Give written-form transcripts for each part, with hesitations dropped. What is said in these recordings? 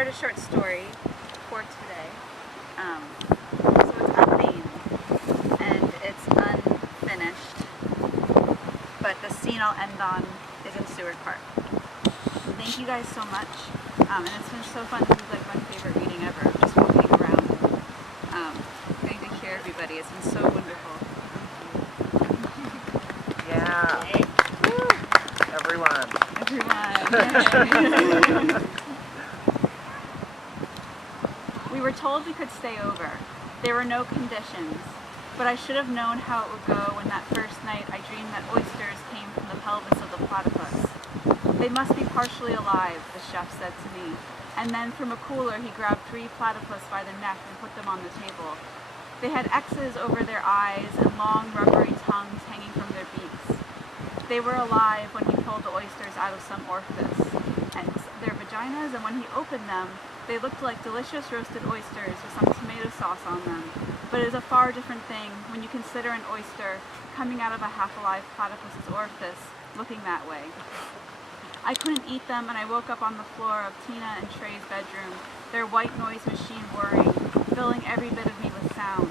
start a short story for today. So it's unnamed and it's unfinished, but the scene I'll end on is in Seward Park. Thank you guys so much, and it's been so fun. This is like my favorite reading ever, just walking around, getting to hear everybody. It's been so wonderful. Yeah. Woo. Everyone. We were told we could stay over. There were no conditions, but I should have known how it would go when that first night I dreamed that oysters came from the pelvis of the platypus. They must be partially alive, the chef said to me, and then from a cooler he grabbed 3 platypus by the neck and put them on the table. They had X's over their eyes and long rubbery tongues hanging from their beaks. They were alive when he pulled the oysters out of some orifice and their vaginas, and when he opened them, they looked like delicious roasted oysters with some tomato sauce on them. But it is a far different thing when you consider an oyster coming out of a half-alive platypus's orifice looking that way. I couldn't eat them, and I woke up on the floor of Tina and Trey's bedroom, their white noise machine whirring, filling every bit of me with sound.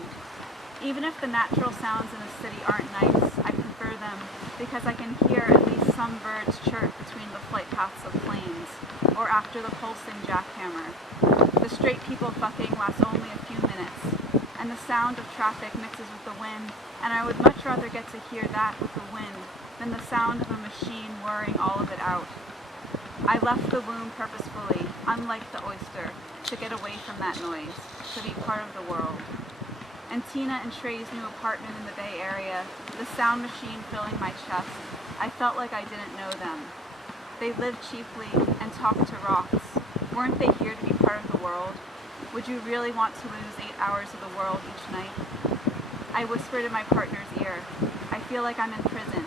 Even if the natural sounds in the city aren't nice, I prefer them because I can hear at least some birds chirp between the flight paths of planes, or after the pulsing jackhammer. The straight people fucking lasts only a few minutes, and the sound of traffic mixes with the wind, and I would much rather get to hear that with the wind than the sound of a machine whirring all of it out. I left the womb purposefully, unlike the oyster, to get away from that noise, to be part of the world. And Tina and Trey's new apartment in the Bay Area, the sound machine filling my chest, I felt like I didn't know them. They lived cheaply and talked to rocks. Weren't they here to be part of the world? Would you really want to lose 8 hours of the world each night? I whispered in my partner's ear, I feel like I'm in prison.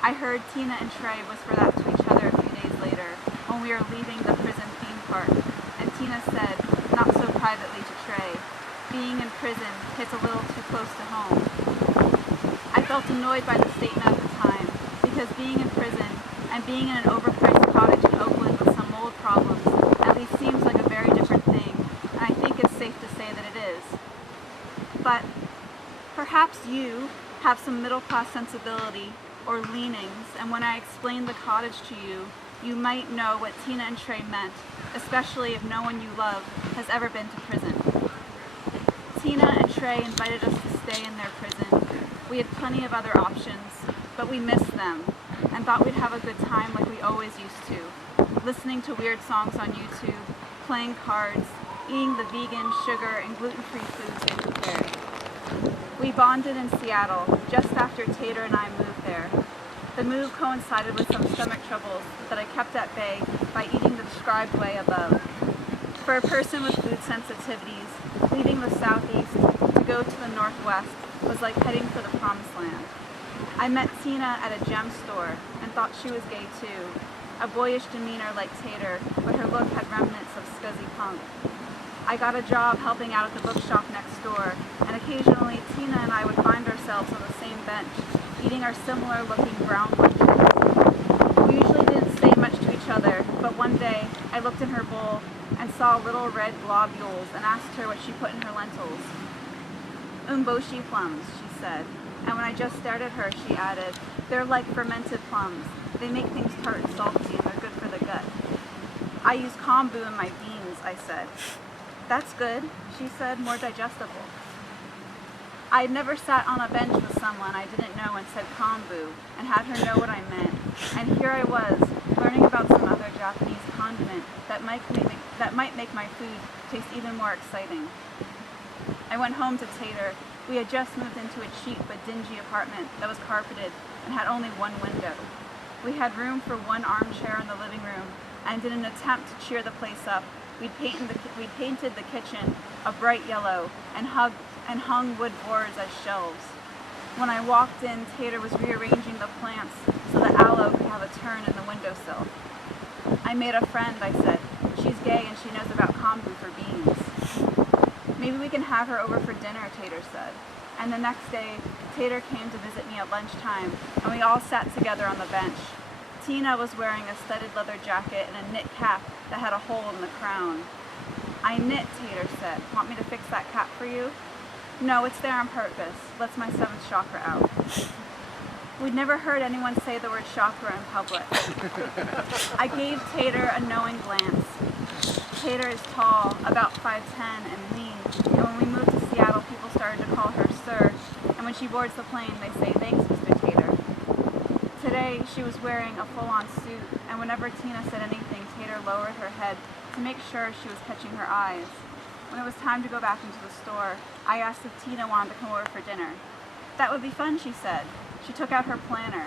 I heard Tina and Trey whisper that to each other a few days later when we were leaving the prison theme park, and Tina said, not so privately to Trey, being in prison hits a little too close to home. I felt annoyed by the statement at the time, because being in prison and being in an overpriced cottage in Oakland with some mold problems at least seems like a very different thing, and I think it's safe to say that it is. But perhaps you have some middle-class sensibility or leanings, and when I explain the cottage to you, you might know what Tina and Trey meant, especially if no one you love has ever been to prison. Tina and Trey invited us to stay in their prison. We had plenty of other options, but we missed them and thought we'd have a good time like we always used to, listening to weird songs on YouTube, playing cards, eating the vegan, sugar, and gluten-free foods they prepared. We bonded in Seattle just after Tater and I moved there. The move coincided with some stomach troubles that I kept at bay by eating the described way above. For a person with food sensitivities, leaving the southeast to go to the northwest was like heading for the promised land. I met Tina at a gem store and thought she was gay too, a boyish demeanor like Tater, but her look had remnants of scuzzy punk. I got a job helping out at the bookshop next door, and occasionally Tina and I would find ourselves on the same bench, eating our similar-looking brown lunches. We usually didn't say much to each other, but one day I looked in her bowl and saw little red globules and asked her what she put in her lentils. Umboshi plums, she said, and when I just stared at her, she added, they're like fermented plums. They make things tart and salty, and they're good for the gut. I use kombu in my beans, I said. That's good, she said, more digestible. I had never sat on a bench with someone I didn't know and said kombu, and had her know what I meant. And here I was, learning about some other Japanese condiment that might make my food taste even more exciting. I went home to Tater. We had just moved into a cheap but dingy apartment that was carpeted and had only one window. We had room for one armchair in the living room, and in an attempt to cheer the place up, we'd painted the kitchen a bright yellow and hung wood boards as shelves. When I walked in, Tater was rearranging the plants so the aloe could have a turn in the windowsill. I made a friend, I said. She's gay and she knows about kombu for beans. Maybe we can have her over for dinner, Tater said. And the next day, Tater came to visit me at lunchtime, and we all sat together on the bench. Tina was wearing a studded leather jacket and a knit cap that had a hole in the crown. "I knit," Tater said. "Want me to fix that cap for you?" "No, it's there on purpose. Lets my seventh chakra out." We'd never heard anyone say the word chakra in public. I gave Tater a knowing glance. Tater is tall, about 5'10", and mean, and when we moved to Seattle, people started to call her Sir, and when she boards the plane, they say, "Thanks, Mr. Tater." Today, she was wearing a full-on suit, and whenever Tina said anything, Tater lowered her head to make sure she was catching her eyes. When it was time to go back into the store, I asked if Tina wanted to come over for dinner. "That would be fun," she said. She took out her planner.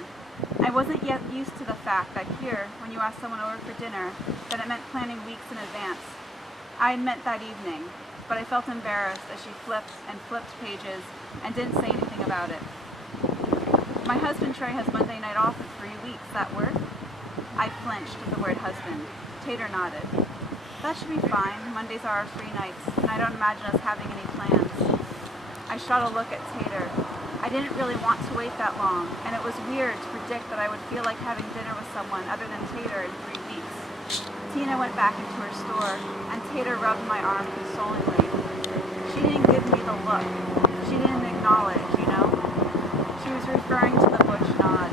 I wasn't yet used to the fact that here, when you ask someone over for dinner, that it meant planning weeks in advance. I had meant that evening, but I felt embarrassed as she flipped and flipped pages and didn't say anything about it. "My husband Trey has Monday night off for 3 weeks. That work?" I flinched at the word husband. Tater nodded. "That should be fine. Mondays are our free nights, and I don't imagine us having any plans." I shot a look at Tater. I didn't really want to wait that long, and it was weird to predict that I would feel like having dinner with someone other than Tater in 3 weeks. Tina went back into her store, and Tater rubbed my arm consolingly. She didn't give me the look. She didn't acknowledge, you know? She was referring to the butch nod.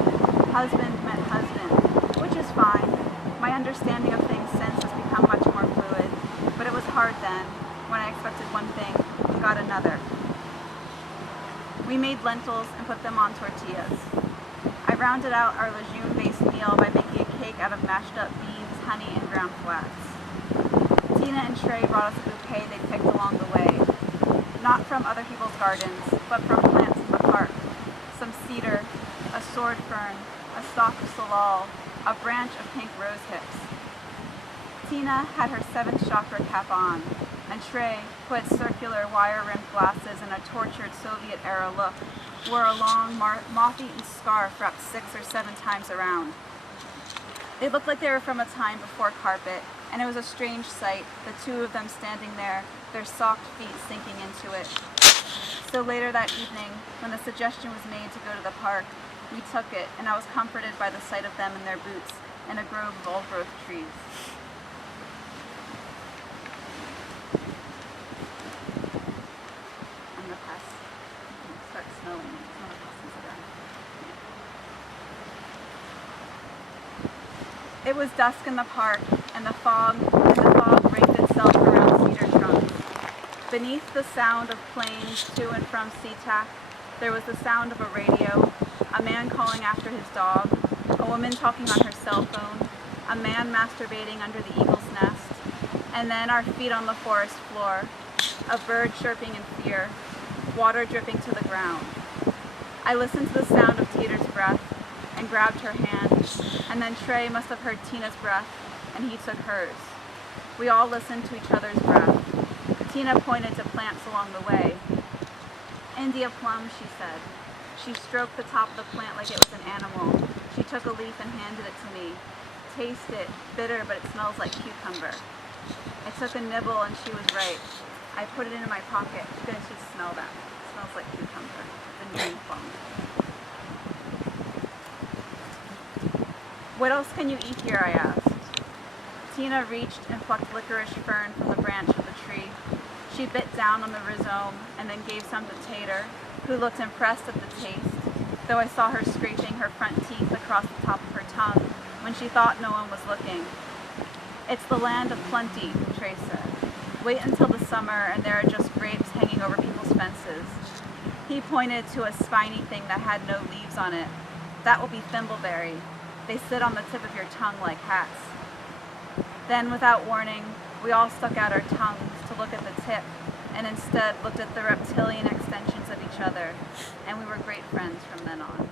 Husband meant husband, which is fine. My understanding of things since has become much more fluid, but it was hard then, when I expected one thing and got another. We made lentils and put them on tortillas. I rounded out our legume-based meal by making a cake out of mashed up beans, honey, and ground flax. Tina and Trey brought us a bouquet they picked along the way. Not from other people's gardens, but from plants in the park. Some cedar, a sword fern, a stalk of salal, a branch of pink rose hips. Tina had her 7th chakra cap on, and Trey, who had circular wire-rimmed glasses and a tortured Soviet-era look, wore a long, moth-eaten scarf wrapped 6 or 7 times around. They looked like they were from a time before carpet, and it was a strange sight, the two of them standing there, their socked feet sinking into it. So later that evening, when the suggestion was made to go to the park, we took it, and I was comforted by the sight of them in their boots in a grove of old-growth trees. It was dusk in the park, and the fog raked itself around cedar trunks. Beneath the sound of planes to and from SeaTac, there was the sound of a radio, a man calling after his dog, a woman talking on her cell phone, a man masturbating under the eagle's nest, and then our feet on the forest floor, a bird chirping in fear, water dripping to the ground. I listened to the sound of Tater's breath and grabbed her hand, and then Trey must have heard Tina's breath, and he took hers. We all listened to each other's breath. Tina pointed to plants along the way. "India plum," she said. She stroked the top of the plant like it was an animal. She took a leaf and handed it to me. "Taste it. Bitter, but it smells like cucumber." I took a nibble, and she was right. I put it into my pocket. Couldn't you smell that? It smells like cucumber. The green plum. "What else can you eat here?" I asked. Tina reached and plucked licorice fern from the branch of the tree. She bit down on the rhizome and then gave some to Tater, who looked impressed at the taste, though I saw her scraping her front teeth across the top of her tongue when she thought no one was looking. "It's the land of plenty," Trey said. "Wait until the summer and there are just grapes hanging over people's fences." He pointed to a spiny thing that had no leaves on it. "That will be thimbleberry. They sit on the tip of your tongue like hats." Then, without warning, we all stuck out our tongues to look at the tip, and instead looked at the reptilian extensions of each other, and we were great friends from then on.